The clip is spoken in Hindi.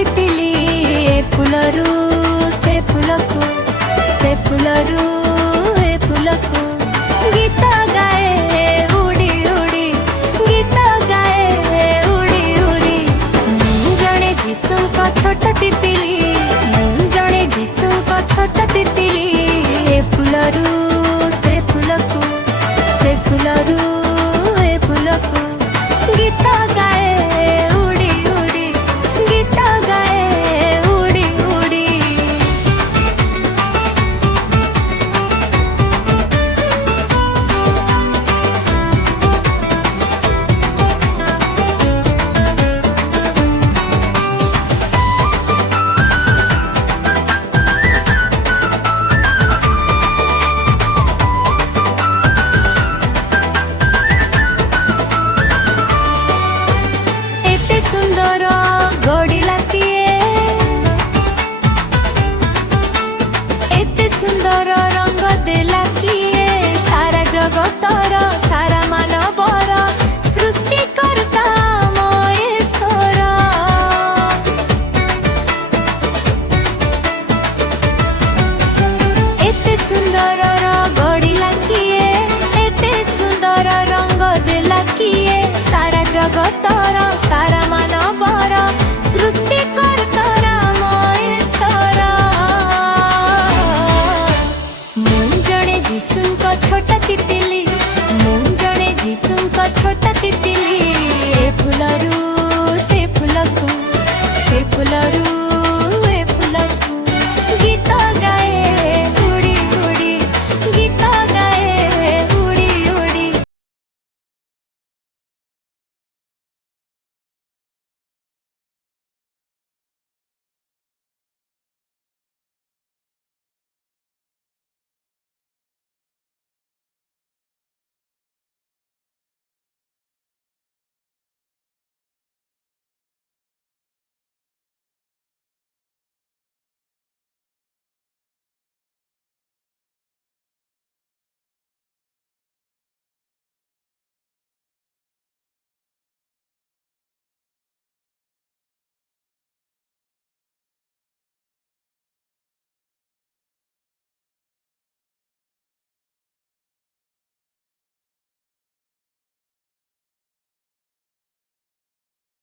तितिली ए फुलरू से फुलकू से फुलरू ए फुलकू गीत गाए उड़ी उड़ी गीत गाए उड़ी उड़ी जड़े जिसु का छोटा तितिली जड़े जिसु का छोटा तितिली ए फुलरू से फुलकू से फुलरू ए फुलकू गीत गाए उड़ी उड़ी गीत गाए उड़ी उड़ी। सुंदर गढ़िला किए एते सुंदर रंग देला किए सारा जगतर सारा मानवर सृष्टि करता महेश्वर एते सुंदर गढ़िला किए एते सुंदर रंग देला किए सारा जगतर सारा मानवर